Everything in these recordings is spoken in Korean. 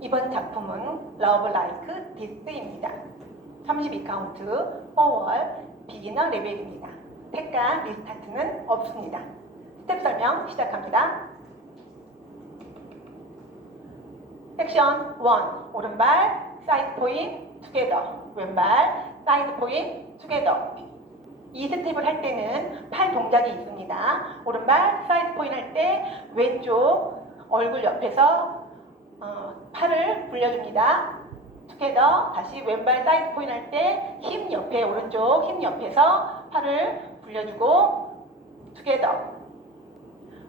이번 작품은 Love Like This입니다. 32카운트 4월 비기너 레벨입니다. 색깔 리스타트는 없습니다. 스텝 설명 시작합니다. 섹션 1 오른발 사이드 포인 투게더 왼발 사이드 포인 투게더 이 스텝을 할 때는 팔 동작이 있습니다. 오른발 사이드 포인 할 때 왼쪽 얼굴 옆에서 어, 팔을 불려줍니다. 투게더 다시 왼발 사이드 포인 할 때 힘 옆에 오른쪽 힘 옆에서 팔을 불려주고 투게더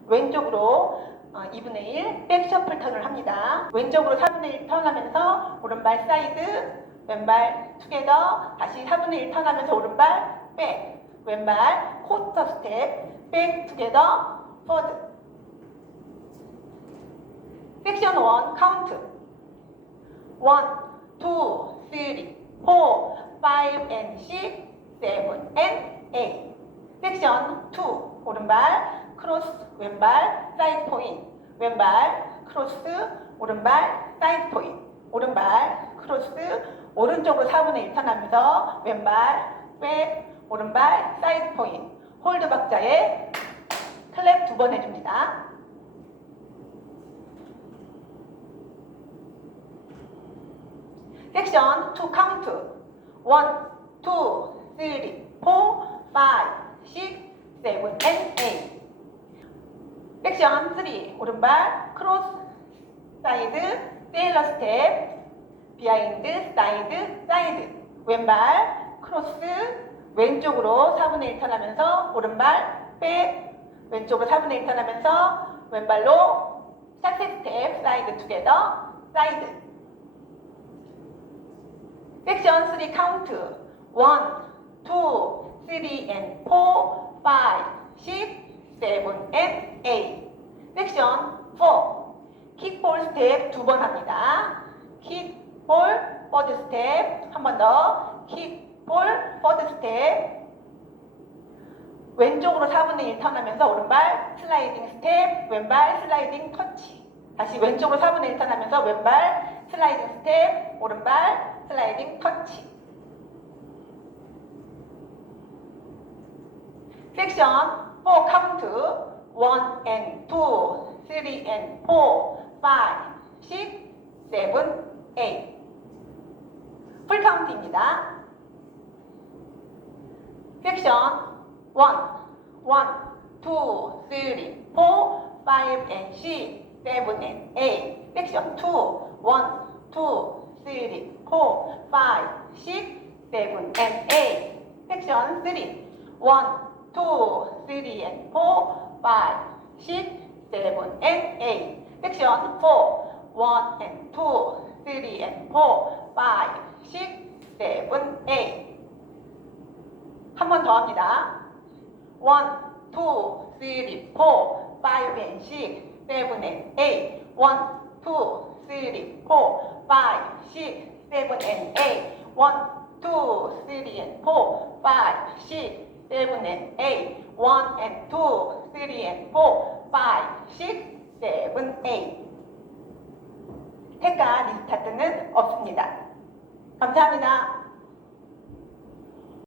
왼쪽으로 어, 2분의 1 백셔플 턴을 합니다. 왼쪽으로 4분의 1 턴하면서 오른발 사이드 왼발 투게더 다시 4분의 1 턴하면서 오른발 백 왼발 코터 스텝 백 투게더 포드 섹션 1 카운트 1, 2, 3, 4, 5 and 6, 7 and 8 섹션 2 오른발 크로스 왼발 사이드 포인 왼발 크로스 오른발 사이드 포인 오른발 크로스 오른쪽으로 4분의 1 턴 하면서 왼발 백 오른발 사이드 포인 홀드 박자에 클랩 두 번 해줍니다. 섹션 2 카운트 1, 2, 3, 4, 5, 6, 7, and 8 섹션 3 오른발 크로스 사이드 세일러 스텝 비하인드 사이드 사이드 왼발 크로스 왼쪽으로 4분의 1 턴하면서 오른발 백 왼쪽으로 4분의 1 턴하면서 왼발로 샤트 스텝 사이드 투게더 사이드 섹션 3 카운트 1, 2, 3 and 4, 5, 6, 7 and 8 섹션 4 킥볼 스텝 두 번 합니다. 킥볼 퍼드 스텝 한 번 더. 킥볼 퍼드 스텝 왼쪽으로 4분의 1 턴하면서 오른발 슬라이딩 스텝 왼발 슬라이딩 터치. 다시 왼쪽으로 4분의 1 턴하면서 왼발 슬라이딩 스텝 오른발 슬라이딩 터치. 섹션 4 카운트 1 and 2, 3 and 4, 5, 6, 7, 8 풀 카운트입니다. 섹션 1, 1, 2, 3, 4, 5 and 6, 7 and 8 섹션 2, 1, 2, 3, 4, 5, 6, 7 and 8 섹션 3, 1, 2, 3 and 4, 5, 6, 7 and 8 섹션 4, 1 and 2, 3 and 4, 5, 6, 7, 8한번 더 합니다. 1, 2, 3, 4, 5 and 6, 7 and 8 1, 2, 3, 4, 5, 6, 7 and 8 1, 2, 3 and 4, 5, 6, 7 and 8 1 and 2, 3 and 4, 5, 6, 7, 8 색깔 리스타트는 없습니다. 감사합니다.